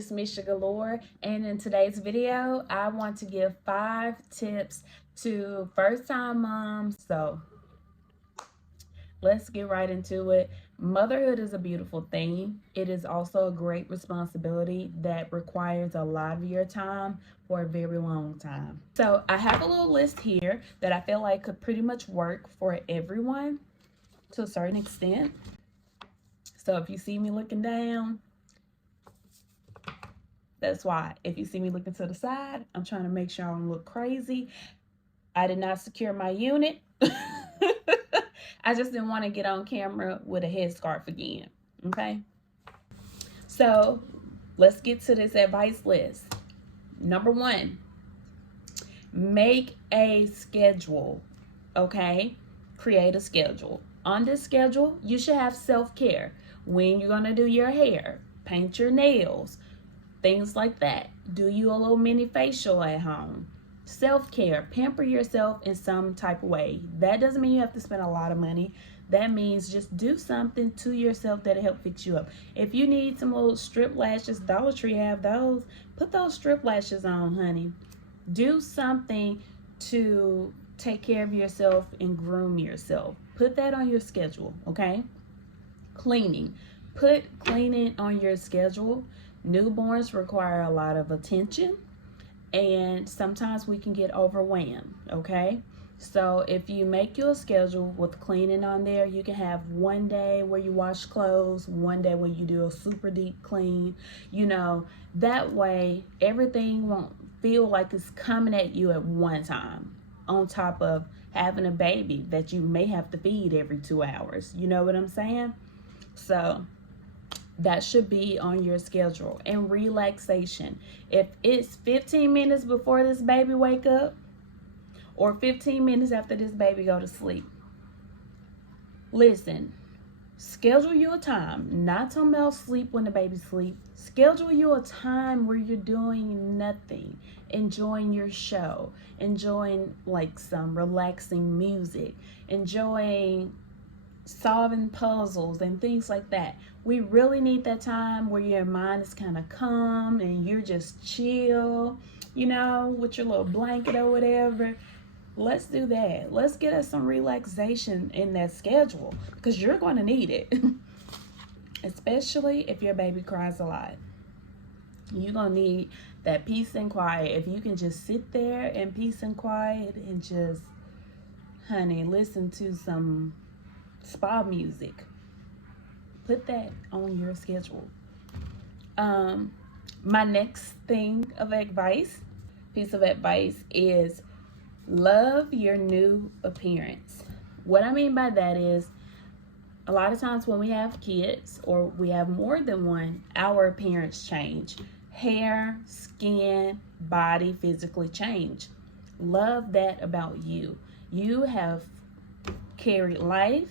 It's Misha Galore, and in today's video, I want to give 5 tips to first-time moms. So let's get right into it. Motherhood is a beautiful thing. It is also a great responsibility that requires a lot of your time for a very long time. So I have a little list here that I feel like could pretty much work for everyone to a certain extent. So if you see me looking down, that's why. If you see me looking to the side, I'm trying to make sure I don't look crazy. I did not secure my unit. I just didn't want to get on camera with a headscarf again. Okay. So let's get to this advice list. Number 1, make a schedule. Okay. Create a schedule. On this schedule, you should have self-care. When you're going to do your hair, paint your nails, things like that. Do you a little mini facial at home. Self-care, pamper yourself in some type of way. That doesn't mean you have to spend a lot of money. That means just do something to yourself that'll help fix you up. If you need some little strip lashes, Dollar Tree have those. Put those strip lashes on, honey. Do something to take care of yourself and groom yourself. Put that on your schedule, okay? Cleaning. Put cleaning on your schedule. Newborns require a lot of attention, and sometimes we can get overwhelmed, okay? So if you make your schedule with cleaning on there, you can have one day where you wash clothes, one day when you do a super deep clean. That way everything won't feel like it's coming at you at one time, on top of having a baby that you may have to feed every 2 hours. You know what I'm saying? So that should be on your schedule. And relaxation. If it's 15 minutes before this baby wake up, or 15 minutes after this baby go to sleep, listen, schedule your time. Not talking about sleep when the baby sleep. Schedule your time where you're doing nothing, enjoying your show, enjoying like some relaxing music, enjoying solving puzzles and things like that. We really need that time where your mind is kind of calm and you're just chill, with your little blanket or whatever. Let's do that. Let's get us some relaxation in that schedule, because you're going to need it. Especially if your baby cries a lot. You're going to need that peace and quiet. If you can just sit there in peace and quiet and just, honey, listen to some spa music, put that on your schedule. My next piece of advice is love your new appearance. What I mean by that is, a lot of times when we have kids or we have more than one, our appearance change. Hair, skin, body physically change. Love that about you. You have carried life,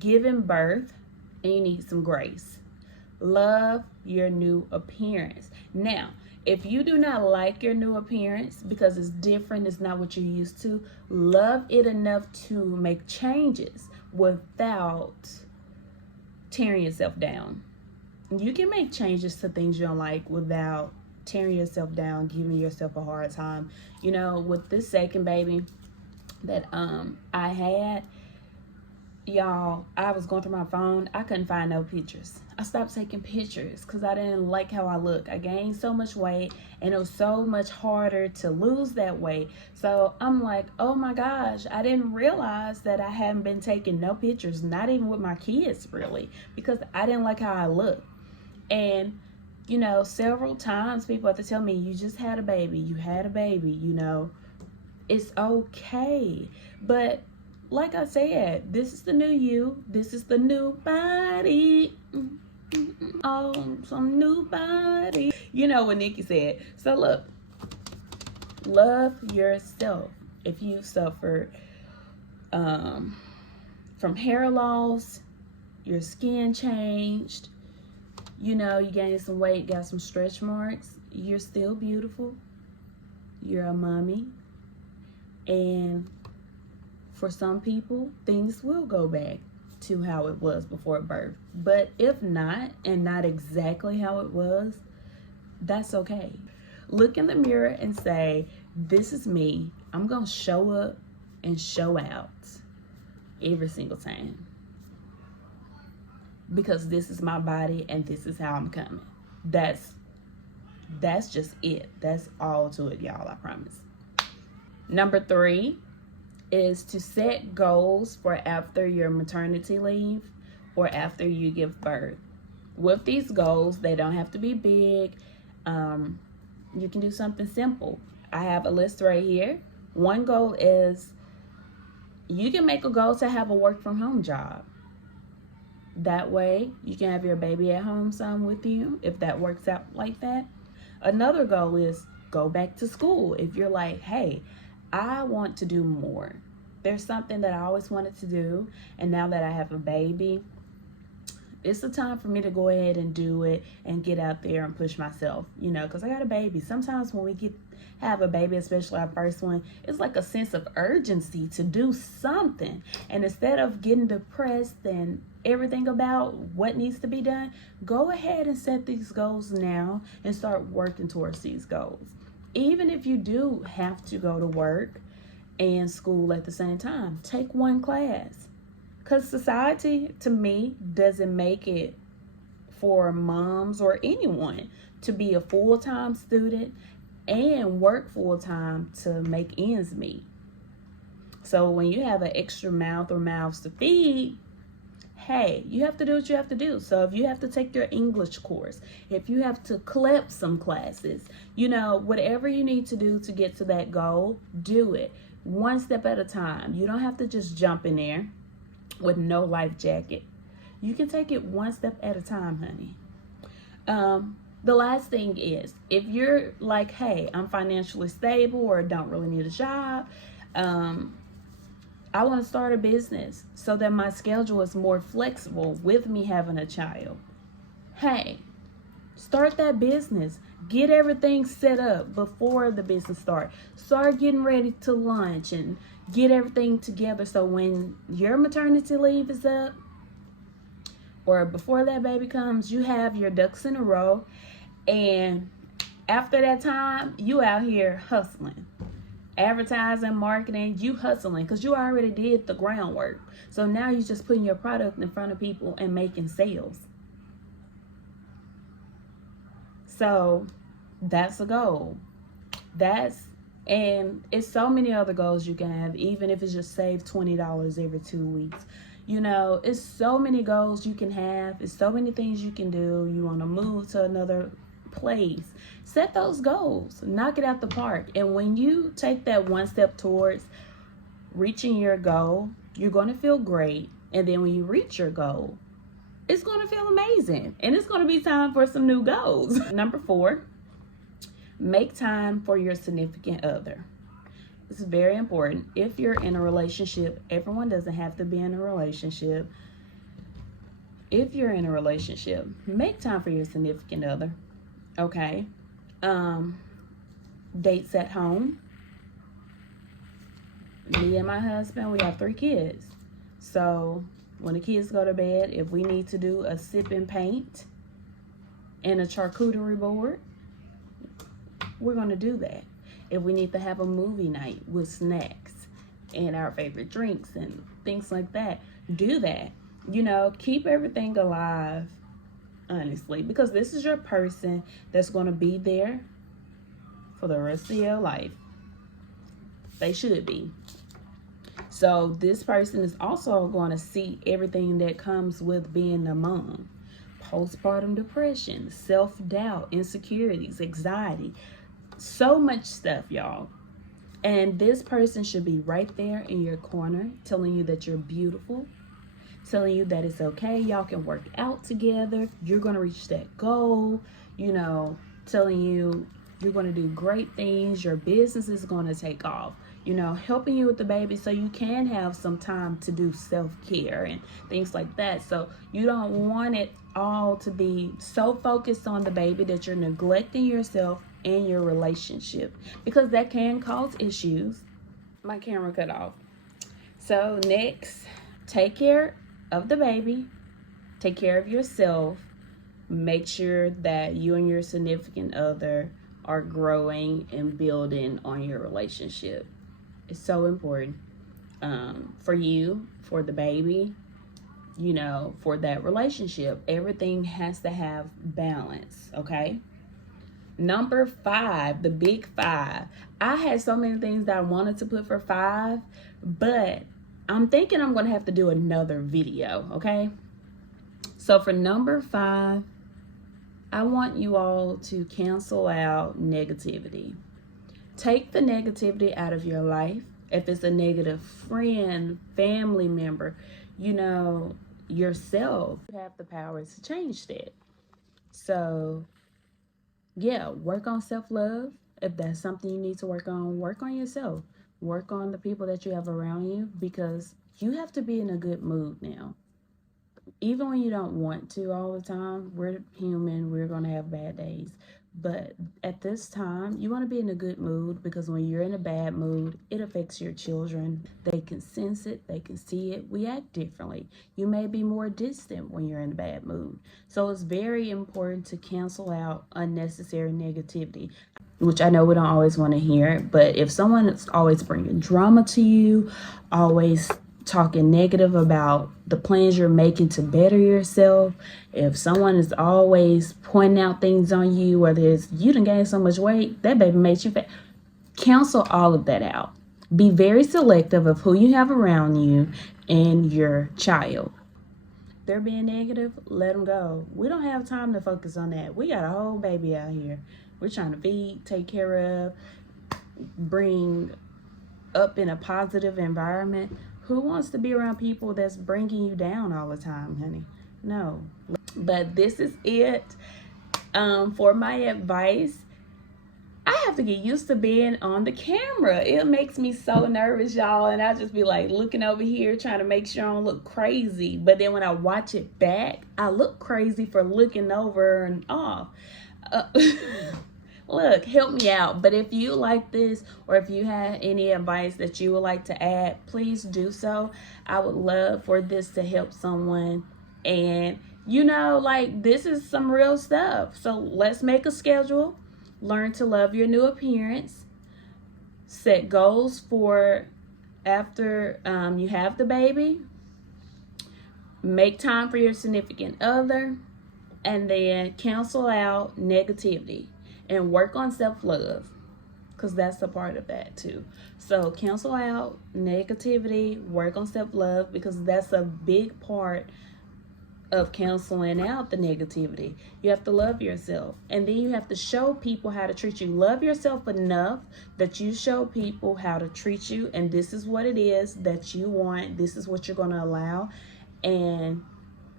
given birth, and you need some grace. Love your new appearance. Now, if you do not like your new appearance because it's different, it's not what you're used to, love it enough to make changes without tearing yourself down. You can make changes to things you don't like without tearing yourself down, giving yourself a hard time. With this second baby that I had, y'all, I was going through my phone. I couldn't find no pictures. I stopped taking pictures because I didn't like how I look. I gained so much weight, and it was so much harder to lose that weight. So I'm like, oh my gosh, I didn't realize that I hadn't been taking no pictures, not even with my kids really, because I didn't like how I looked. And several times people have to tell me, you just had a baby, you had a baby, it's okay. But like I said, this is the new you. This is the new body. Oh, some new body. You know what Nikki said. So look, love yourself. If you suffered from hair loss, your skin changed, you gained some weight, got some stretch marks, you're still beautiful. You're a mommy. And for some people, things will go back to how it was before birth. But if not, and not exactly how it was, That's okay. Look in the mirror and say, this is me. I'm going to show up and show out every single time. Because this is my body and this is how I'm coming. That's just it. That's all to it, y'all, I promise. Number 3 is to set goals for after your maternity leave or after you give birth. With these goals, they don't have to be big. You can do something simple. I have a list right here. One goal is you can make a goal to have a work from home job. That way you can have your baby at home some with you if that works out like that. Another goal is go back to school. If you're like, hey, I want to do more. There's something that I always wanted to do, and now that I have a baby, it's the time for me to go ahead and do it and get out there and push myself, because I got a baby. Sometimes when we have a baby, especially our first one, it's like a sense of urgency to do something. And instead of getting depressed and everything about what needs to be done, go ahead and set these goals now and start working towards these goals. Even if you do have to go to work and school at the same time, take one class. Because society, to me, doesn't make it for moms or anyone to be a full-time student and work full-time to make ends meet. So when you have an extra mouth or mouths to feed, hey, you have to do what you have to do. So if you have to take your English course, if you have to clip some classes, whatever you need to do to get to that goal, do it. One step at a time. You don't have to just jump in there with no life jacket. You can take it one step at a time, honey. The last thing is, if you're like, hey, I'm financially stable or don't really need a job, I want to start a business so that my schedule is more flexible with me having a child. Hey, start that business. Get everything set up before the business starts. Start getting ready to launch and get everything together so when your maternity leave is up or before that baby comes, you have your ducks in a row. And after that time, you out here hustling. Advertising, marketing, you hustling because you already did the groundwork. So now you're just putting your product in front of people and making sales. So that's a goal. And it's so many other goals you can have, even if it's just save $20 every 2 weeks. It's so many goals you can have. It's so many things you can do. You want to move to another place. Set those goals. Knock it out the park. And when you take that one step towards reaching your goal, you're going to feel great. And then when you reach your goal, it's going to feel amazing. And it's going to be time for some new goals. Number 4, make time for your significant other. This is very important. If you're in a relationship, everyone doesn't have to be in a relationship. If you're in a relationship, make time for your significant other. Okay. Dates at home. Me and my husband, we have 3 kids. So when the kids go to bed, if we need to do a sip and paint and a charcuterie board, we're going to do that. If we need to have a movie night with snacks and our favorite drinks and things like that, do that. Keep everything alive, honestly, because this is your person that's going to be there for the rest of your life. They should be. So this person is also going to see everything that comes with being a mom. Postpartum depression, self-doubt, insecurities, anxiety, so much stuff, y'all. And this person should be right there in your corner, telling you that you're beautiful, telling you that it's okay, y'all can work out together, you're going to reach that goal, telling you you're going to do great things, your business is going to take off, helping you with the baby so you can have some time to do self-care and things like that. So you don't want it all to be so focused on the baby that you're neglecting yourself and your relationship, because that can cause issues. My camera cut off. So next, take care of the baby, take care of yourself, make sure that you and your significant other are growing and building on your relationship. It's so important, for you, for the baby, for that relationship. Everything has to have balance, okay? Number 5, the big 5. I had so many things that I wanted to put for 5, but I'm thinking I'm going to have to do another video, okay? So for number 5, I want you all to cancel out negativity. Take the negativity out of your life. If it's a negative friend, family member, yourself, you have the power to change that. So yeah, work on self-love. If that's something you need to work on yourself. Work on the people that you have around you, because you have to be in a good mood now. Even when you don't want to all the time, we're human, we're going to have bad days. But at this time, you want to be in a good mood, because when you're in a bad mood, it affects your children. They can sense it, they can see it. We act differently. You may be more distant when you're in a bad mood. So it's very important to cancel out unnecessary negativity, which I know we don't always want to hear. But if someone is always bringing drama to you, always talking negative about the plans you're making to better yourself, if someone is always pointing out things on you, whether it's you done gained so much weight, that baby made you fat, cancel all of that out. Be very selective of who you have around you and your child. They're being negative, let them go. We don't have time to focus on that. We got a whole baby out here. We're trying to feed, take care of, bring up in a positive environment. Who wants to be around people that's bringing you down all the time, honey? No. But this is it for my advice. I have to get used to being on the camera. It makes me so nervous, y'all. And I just be like looking over here trying to make sure I don't look crazy. But then when I watch it back, I look crazy for looking over and off. Look, help me out. But if you like this, or if you have any advice that you would like to add, please do so. I would love for this to help someone. And this is some real stuff. So let's make a schedule. Learn to love your new appearance. Set goals for after you have the baby. Make time for your significant other. And then cancel out negativity. And work on self-love, because that's a part of that too. So cancel out negativity, work on self-love, because that's a big part of canceling out the negativity. You have to love yourself, and then you have to show people how to treat you. Love yourself enough that you show people how to treat you, and this is what it is that you want. This is what you're going to allow, and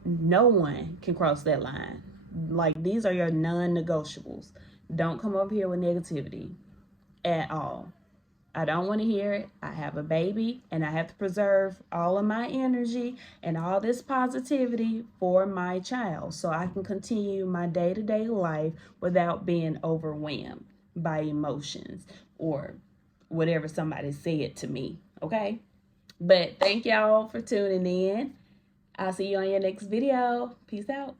no one can cross that line. Like, these are your non-negotiables. Don't come over here with negativity at all. I don't want to hear it. I have a baby, and I have to preserve all of my energy and all this positivity for my child, so I can continue my day-to-day life without being overwhelmed by emotions or whatever somebody said to me, okay? But thank y'all for tuning in. I'll see you on your next video. Peace out.